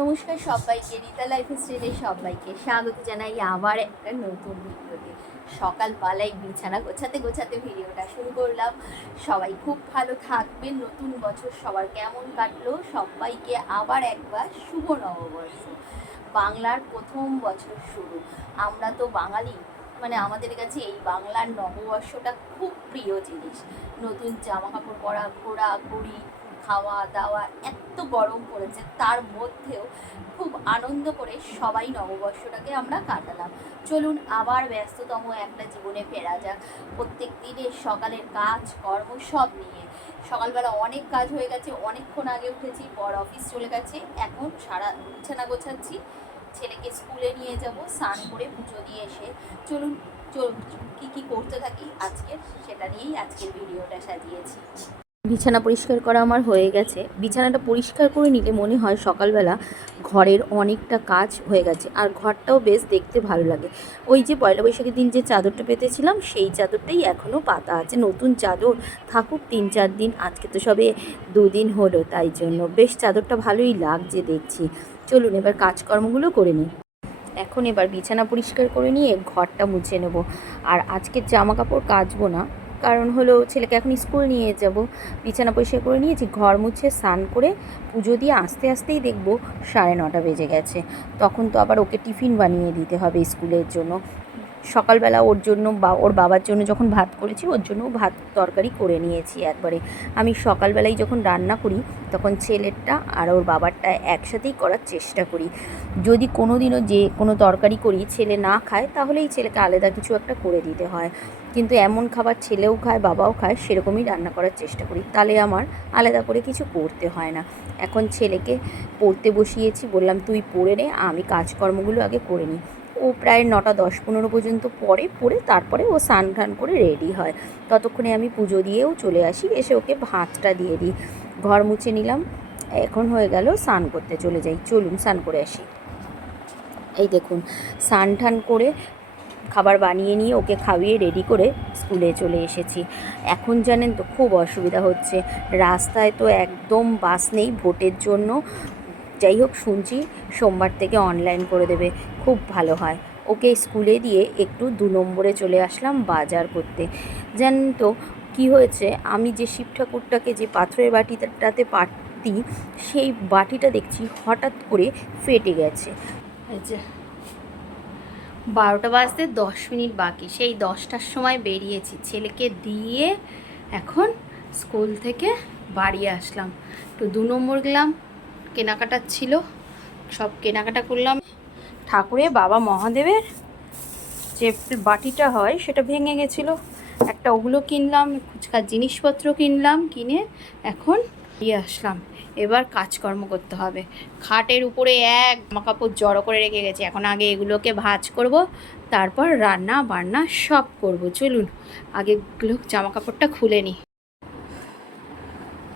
নমস্কার সবাইকে, রীতা লাইফস্টাইলে সবাইকে স্বাগত জানাই আবার একটা নতুন ভিডিওতে। সকালবেলায় বিছানা গোছাতে গোছাতে ভিডিওটা শুরু করলাম। সবাই খুব ভালো থাকবেন। নতুন বছর সবার কেমন কাটলো, সবাইকে আবার একবার শুভ নববর্ষ। বাংলার প্রথম বছর শুরু। আমরা তো বাঙালি, মানে আমাদের কাছে এই বাংলার নববর্ষটা খুব প্রিয় জিনিস। নতুন জামা কাপড় পরা, ঘোরাঘুরি, খাওয়া দাওয়া, এত গরম পড়েছে তার মধ্যেও খুব আনন্দ করে সবাই নববর্ষটাকে আমরা কাটালাম। চলুন আবার ব্যস্ততম একটা জীবনে ফেরা যাক। প্রত্যেক দিনের সকালের কাজ কর্ম সব নিয়ে সকালবেলা অনেক কাজ হয়ে গেছে, অনেকক্ষণ আগে উঠেছি, বর অফিস চলে গেছে, এখন সারা বিছানা গোছাচ্ছি, ছেলেকে স্কুলে নিয়ে যাব, স্নান করে পুজো দিয়ে এসে চলুন কী কী করতে থাকি আজকে সেটা নিয়েই আজকের ভিডিওটা সাজিয়েছি। বিছানা পরিষ্কার করা আমার হয়ে গেছে। বিছানাটা পরিষ্কার করে নিলে মনে হয় সকালবেলা ঘরের অনেকটা কাজ হয়ে গেছে, আর ঘরটাও বেশ দেখতে ভালো লাগে। ওই যে পয়লা বৈশাখের দিন যে চাদরটা পেতেছিলাম সেই চাদরটাই এখনও পাতা আছে। নতুন চাদর থাকুক 3-4 দিন, আজকে তো সবে 2 দিন হলো, তাই জন্য বেশ চাদরটা ভালোই লাগছে দেখছি। চলুন এবার কাজকর্মগুলো করে নিই। এবার বিছানা পরিষ্কার করে নিয়ে ঘরটা মুছে নেব। আর আজকের জামা কাপড় কাচবো না, কারণ হলো ছেলেকে এখন স্কুল নিয়ে যাব। বিছানা পরিষ্কার করে নিয়েছি, ঘর মুছে স্নান করে পুজো দিয়ে আস্তে আস্তেই দেখবো 9:30 বেজে গেছে। তখন তো আবার ওকে টিফিন বানিয়ে দিতে হবে স্কুলের জন্য। সকালবেলা ওর জন্য বা ওর বাবার জন্য যখন ভাত করেছি, ওর জন্য ভাত তরকারি করে নিয়েছি একবারে। আমি সকালবেলায় যখন রান্না করি তখন ছেলেরটা আর ওর বাবারটা একসাথেই করার চেষ্টা করি। যদি কোনো দিনও যে কোনো তরকারি করি ছেলে না খায়, তাহলে এই ছেলেকে আলাদা কিছু একটা করে দিতে হয়। কিন্তু এমন খাবার ছেলেও খায় বাবাও খায়, সেরকমই রান্না করার চেষ্টা করি, তাহলে আমার আলাদা করে কিছু করতে হয় না। এখন ছেলেকে পড়তে বসিয়েছি, বললাম তুই পড়ে নে, আমি কাজকর্মগুলো আগে করে নিই। ও প্রায় 9:10-15 পর্যন্ত পড়ে তারপরে ও স্নান টান করে রেডি হয়। ততক্ষণে আমি পুজো দিয়েও চলে আসি, এসে ওকে ভাতটা দিয়ে দিই। ঘর মুছে নিলাম, এখন হয়ে গেল স্নান করতে চলে যাই। চলুন স্নান করে আসি। এই দেখুন স্নান টান করে খাবার বানিয়ে নিয়ে ওকে খাইয়ে রেডি করে স্কুলে চলে এসেছি। এখন জানেন তো খুব অসুবিধা হচ্ছে, রাস্তায় তো একদম বাস নেই ভোটের জন্য। যাই হোক, শুনছি সোমবার থেকে অনলাইন করে দেবে, খুব ভালো হয়। ওকে স্কুলে দিয়ে একটু 2 নম্বরে চলে আসলাম বাজার করতে। জানেন তো কী হয়েছে, আমি যে শিব ঠাকুরটাকে যে পাথরের বাটিটাতে পাতি, সেই বাটিটা দেখছি হঠাৎ করে ফেটে গেছে। আচ্ছা, 12টা বাজতে 10 মিনিট বাকি, সেই 10টার সময় বেরিয়েছি, ছেলেকে দিয়ে এখন স্কুল থেকে বাড়ি আসলাম। একটু 2 নম্বর গেলাম, কেনাকাটা ছিল, সব কেনাকাটা করলাম। ঠাকুরের বাবা মহাদেবের যে বাটিটা হয় সেটা ভেঙে গেছিলো একটা, ওগুলো কিনলাম, ফুচকার জিনিসপত্র কিনলাম, কিনে এখন দিয়ে আসলাম। এবার কাজকর্ম করতে হবে। খাটের উপরে এক জামা কাপড় জড়ো করে রেখে গেছি, এখন আগে এগুলোকে ভাঁজ করব, তারপর রান্না বান্না সব করব। চলুন আগে এগুলো জামা কাপড়টা খুলে নিই।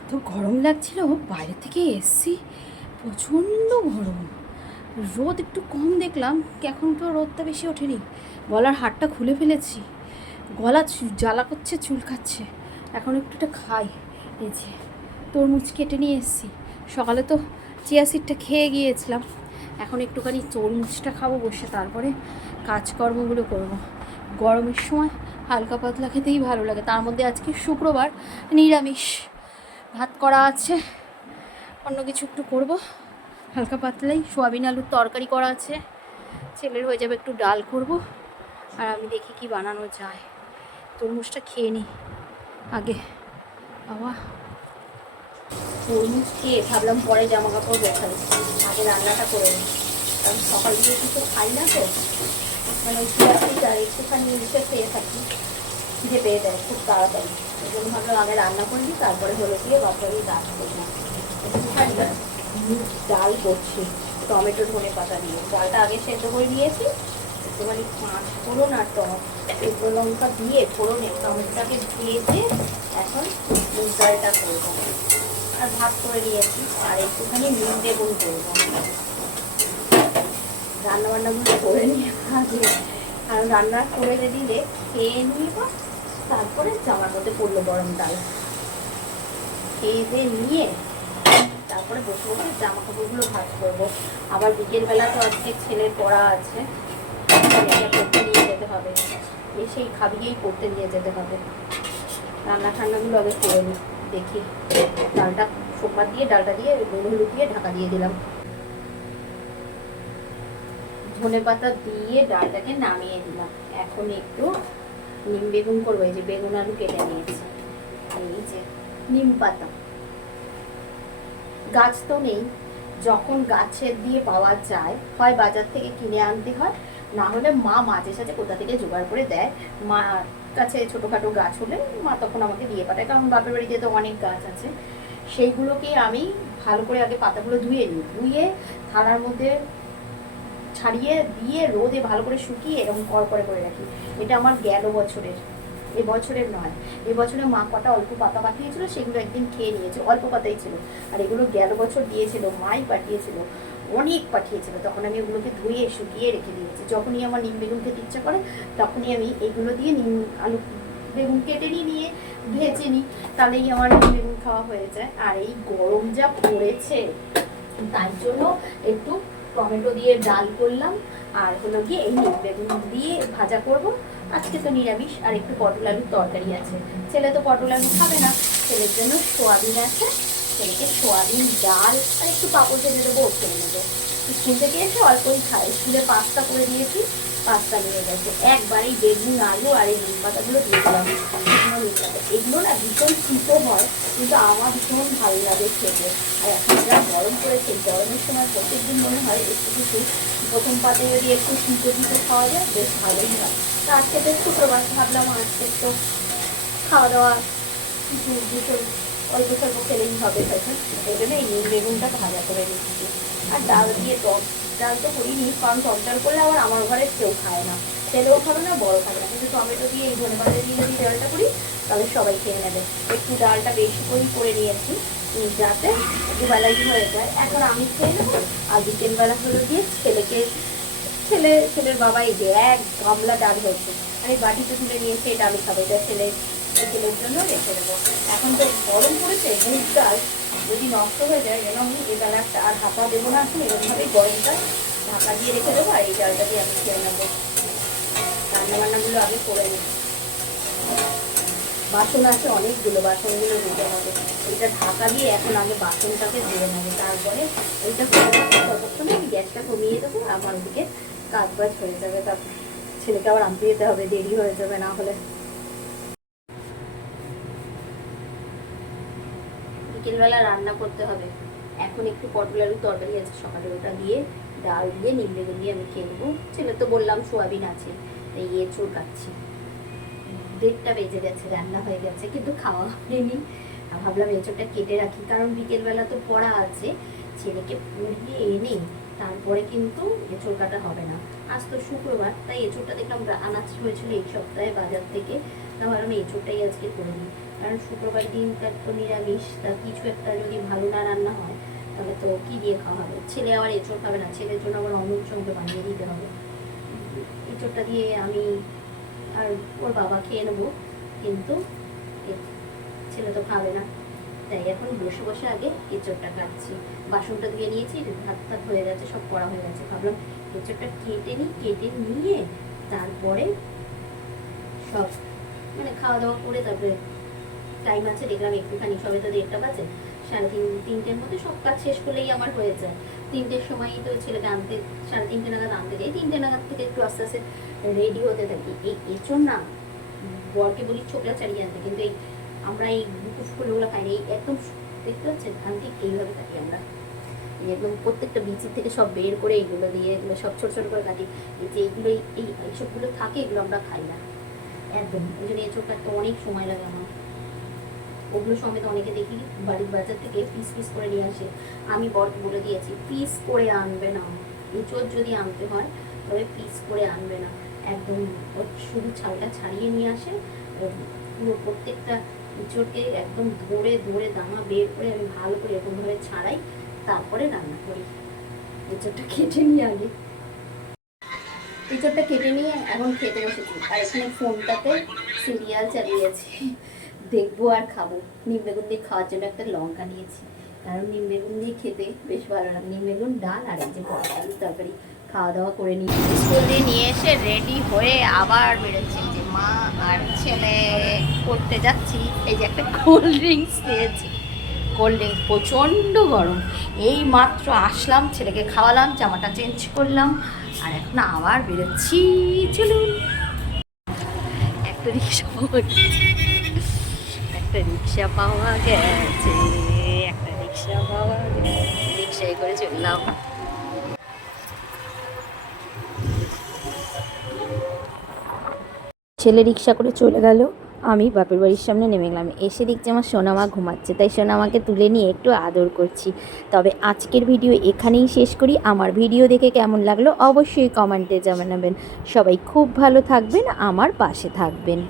তো গরম লাগছিল, বাইরে থেকে এসছি, প্রচণ্ড গরম। রোদ একটু কম দেখলাম, এখন তো রোদটা বেশি ওঠেনি। গলার হাড়টা খুলে ফেলেছি, গলা জ্বালা করছে, চুলকাচ্ছে। এখন একটুটা খাই। এই যে তরমুজ কেটে নিয়ে এসেছি, সকালে তো চিয়া সিডটা খেয়ে গিয়েছিলাম, এখন একটুখানি তরমুজটা খাবো বসে, তারপরে কাজকর্মগুলো করব। গরমের সময় হালকা পাতলা খেতেই ভালো লাগে, তার মধ্যে আজকে শুক্রবার, নিরামিষ ভাত করা আছে, অন্য কিছু একটু করব হালকা পাতলাই। সোয়াবিন আলুর তরকারি করা আছে, ছেলের হয়ে যাবে, একটু ডাল করব, আর আমি দেখি কি বানানো যায়। তরমুজটা খেয়ে নিই আগে। বাবা তরমুজ খেয়ে ভাবলাম পরে জামা কাপড় দেখাই, আগে রান্নাটা করে নিই, কারণ সকাল দিয়ে কিছু খাই না তো, মানে ওই চিরাটা একটুখানি নিচে খেয়ে থাকি, খিদে পেয়ে দেয় খুব তাড়াতাড়ি। ওই জন্য ভাবলাম আগে রান্না করে নিই, তারপরে হলো গিয়ে বাপরে কাজ করলাম। একটুখানি ডাল করছি টমেটো ধনে পাতা দিয়ে, ডালটা আগে সেদ্ধ করে নিয়েছি, একটুখানি 5 ফোড়ন আর শুকনো লঙ্কা দিয়ে ফোড়নে টমেটোটাকে ভেজে এখন মুগ ডালটা করবো। আর ভাত করে নিয়েছি, আর একটুখানি নুন বেগুন করবো। রান্নাবান্নাগুলো করে নিয়ে আগে, কারণ রান্না করে দিলে খেয়ে নিব, তারপরে জামার মধ্যে পড়লো গরম ডাল, খেয়ে দিয়ে নিয়ে তারপরে বসে বসে জামা কাপড়গুলো ভাঁজ করবো। আবার বিকেলবেলা তো আজকে ছেলের পড়া আছে, ছেলেকে পড়তে নিয়ে যেতে হবে, এসেই খাবিয়েই পড়তে নিয়ে যেতে হবে। রান্না ঠান্নাগুলো আগে করে নিই, দেখি। ডালটা সোমবার দিয়ে ডালটা দিয়ে নুন হলুদ দিয়ে ঢাকা দিয়ে দিলাম, ধনে পাতা দিয়ে ডালটাকে নামিয়ে দিলাম। এখন একটু নিম বেগুন করবো, এই যে বেগুন আলু কেটে নিয়েছি, এই যে নিম পাতা। গাছ তো নেই, যখন গাছের দিয়ে পাওয়া যায় হয় বাজার থেকে কিনে আনতে হয়, না হলে মা মাঝে সাঝে কোথা থেকে জোগাড় করে দেয়। মা কাছে ছোটোখাটো গাছ হলে মা তখন আমাকে দিয়ে পাঠায়, কারণ বাপের বাড়িতে তো অনেক গাছ আছে। সেইগুলোকে আমি ভালো করে আগে পাতাগুলো ধুয়ে নিই, ধুয়ে থালার মধ্যে ছাড়িয়ে দিয়ে রোদে ভালো করে শুকিয়ে এরকম কড়কড়ে করে রাখি। এটা আমার গেল বছরের, এবছরের নয়। এবছরে মা কটা অল্প পাতা পাঠিয়েছিল, সেগুলো একদিন খেয়ে নিয়েছে, অল্প পাতাই ছিল। আর এগুলো গেল বছর দিয়েছিল, মাই পাঠিয়েছিল, অনেক পাঠিয়েছিল। তখন আমি ওগুলোকে ধুয়ে শুকিয়ে রেখে দিয়েছি। যখনই আমার নিম বেগুন খেতে ইচ্ছা করে তখনই আমি এগুলো দিয়ে নিম আলু বেগুন কেটে নিয়ে ভেজে নিই, তাহলেই আমার নিম বেগুন খাওয়া হয়ে যায়। আর এই গরম যা পড়েছে, তাই জন্য একটু টমেটো দিয়ে ডাল করলাম, আর হলো গিয়ে এই নিম বেগুন দিয়ে ভাজা করব। আজকে তো নিরামিষ, আর একটু পটল আলুর তরকারি আছে। ছেলে তো পটল আলু খাবে না, ছেলের জন্য সোয়াবিন আছে, ছেলেকে সোয়াবিন ডাল আর একটু পাঁপড় ভেজে দেবো, খেয়ে নেবো। স্কুল থেকে এসে অল্পই খায়, স্কুলে পাস্তা করে দিয়েছি, পাস্তা নিয়ে গেছে। একবারেই বেগুন আলু আর এই নিম পাতাগুলো দিয়ে দিলাম। এগুলো না ভীষণ শীতও হয়, কিন্তু আমার ভীষণ ভালো লাগে খেতে। আর এখন যা গরম পড়েছে, গরমের সময় প্রত্যেকদিন মনে হয় একটু কিছু প্রথম পাতে যদি একটু শীত খাওয়া যায় বেশ ভালোই হয়। তা আজকে তো শুক্রবার, ভাবলাম আজকে তো খাওয়া দাওয়া কিছু দুটো অল্প স্বল্প খেলেই হবে, তখন এই জন্য এই নিম বেগুনটা ভাজা করে দিচ্ছি। আর ডাল দিয়ে টক ডাল তো করিনি, কারণ টক ডাল করলে আবার আমার ঘরে কেউ খায় না, ছেলেও খাবে না, বড় খাবে না। কিন্তু টমেটো দিয়ে এই ধনে পাতা দিয়ে যদি ডালটা করি তাহলে সবাই খেয়ে নেবে। একটু ডালটা বেশি করেই করে নিয়েছি, যাতে দুবেলাই হয়ে যায়। এখন আমি খেয়ে নেবো, আর বিকেলবেলা হলো গিয়ে ছেলের বাবা এই যে এক গামলা ডাল হয়েছে, আমি বাটিতে তুলে নিয়েছি, এটা আমি খাবো, এটা ছেলের জন্য রেখে দেবো। এখন তো গরম পড়েছে, মুগ ডাল যদি নষ্ট হয়ে যায় যেন আমি এই বেলাটা আর হাতা দেবো না, এখন এরকমভাবেই গরমটা ঢাকা দিয়ে রেখে দেবো, আর এই ডালটা দিয়ে আমি খেয়ে নেবো। রান্নাবান্নাগুলো আগে করে নেব। বাসন আছে অনেকগুলো, বাসনগুলো ধুতে হবে। এটা ঢাকা দিয়ে এখন আগে বাসনটাকে ধুয়ে নেবো, তারপরে ওইটা ততক্ষণে আমি গ্যাসটা কমিয়ে দেবো, আমার ওদিকে কাজ বাজ হয়ে যাবে। তারপর ছেলেকে আবার আনতে যেতে হবে, দেরি হয়ে যাবে না হলে। বিকেলবেলা রান্না করতে হবে। এখন একটু পটল আলুর তরকারি আছে সকালে, ওটা দিয়ে ডাল দিয়ে নিম বেগুন দিয়ে আমি খেয়ে নেবো। ছেলে তো বললাম সোয়াবিন আছে, তাই এঁচড় কাটছি। 1:30টা বেজে গেছে, রান্না হয়ে গেছে কিন্তু খাওয়া হয়নি। ভাবলাম এঁচড়টা কেটে রাখি, কারণ বিকেলবেলা তো পড়া আছে, ছেলেকে পড়িয়ে এনে তারপরে কিন্তু এঁচড় কাটা হবে না। আজ তো শুক্রবার, তাই এঁচড়টা দেখলাম আনা হয়েছিল এই সপ্তাহে বাজার থেকে, তাহলে আমি এঁচড়টাই আজকে করে নিই। কারণ শুক্রবার দিনকার তো নিরামিষ, তা কিছু একটা যদি ভালো না রান্না হয় তাহলে তো কি দিয়ে খাওয়া হবে। ছেলে আবার এঁচড় খাবে না, ছেলের জন্য আবার অন্য সঙ্গে বানিয়ে দিতে হবে। এঁচড়টা দিয়ে আমি আর ওর বাবা খেয়ে নেবো, কিন্তু ছেলে তো খাবে না, তাই এখন বসে বসে আগে এঁচড়টা কাটছি। বাসনটা ধুয়ে নিয়েছি, ভাত টাত হয়ে গেছে, সব করা হয়ে গেছে। ভাবলাম এঁচড়টা কেটে নিয়ে তারপরে সব মানে খাওয়া দাওয়া করে তারপরে টাইম আছে, দেখলাম একটুখানি, সবে তো 1:30টা বাজে, 3:30-3টের মধ্যে সব কাজ শেষ করলেই আমার হয়ে যায়। 3টের সময়ই তো ছেলেকে আনতে, 3:30 নাগাদ আনতে যাই, 3টে নাগাদ থেকে একটু আস্তে আস্তে রেডি হতে থাকি। এই এঁচড় না বরকে বলি ছোকলা ছাড়িয়ে আনতে, কিন্তু এই আমরা এই বুকু ফুলগুলো খাই না, এই একদম দেখতে পাচ্ছেন ধান ঠিক এইভাবে কাটি আমরা, একদম প্রত্যেকটা বিচির থেকে সব বের করে এইগুলো দিয়ে এগুলো সব ছোট ছোট করে কাটি। এই যে এইগুলো এইসবগুলো থাকে, এগুলো আমরা খাই না একদম। ওই জন্য এঁচড় কাটতে অনেক সময় লাগে আমার। ওগুলো সমেত অনেকে দেখি বাড়ির বাজার থেকে পিস পিস করে নিয়ে আসে, আমি বরকে বলে দিয়েছি পিস করে আনবে না, এঁচড় যদি আনতে হয় তবে পিস করে আনবে না, একদম শুধু ছালটা ছাড়িয়ে নিয়ে আসে। পুরো প্রত্যেকটা এঁচড়কে একদম ধরে ধরে দামা বের করে আমি ভালো করে এরকমভাবে ছাড়াই, তারপরে রান্না করি। এঁচড়টা কেটে নিয়ে আগে, এঁচড়টা কেটে নিয়ে এখন খেতে বসেছি। আর এখানে ফোনটাতে সিরিয়াল চালিয়েছি, দেখবো আর খাবো। নিম বেগুন দিয়ে খাওয়ার জন্য একটা লঙ্কা নিয়েছি, কারণ নিম বেগুন দিয়ে খেতে বেশ ভালো লাগে। নিম বেগুন, ডাল আর এই যে পটল আলুর তরকারি খাওয়া দাওয়া করে নিই। স্কুল দিয়ে নিয়ে এসে রেডি হয়ে আবার বেরোচ্ছি, যে মা আর ছেলে পড়তে যাচ্ছি। এই যে একটা কোল্ড ড্রিঙ্কস নিয়েছি, কোল্ড ড্রিঙ্কস প্রচণ্ড গরম। এই মাত্র আসলাম, ছেলেকে খাওয়ালাম, জামাটা চেঞ্জ করলাম, আর এখন আবার বেরোচ্ছি। চলুন। একটা রিক্সা পাওয়া গেছে, একটা রিক্সা পাওয়া গেছে, একটা রিক্সা পাওয়া গেছে, রিক্সায় করে চললাম। ছেলে রিক্সা করে চলে গেল, আমি বাপের বাড়ির সামনে নেমে গেলাম। এসে দেখছি আমার সোনামা ঘুমাচ্ছে, তাই সোনামাকে তুলে নিয়ে একটু আদর করছি। তবে আজকের ভিডিও এখানেই শেষ করি। আমার ভিডিও দেখে কেমন লাগলো অবশ্যই কমেন্টে জানাবেন। সবাই খুব ভালো থাকবেন, আমার পাশে থাকবেন।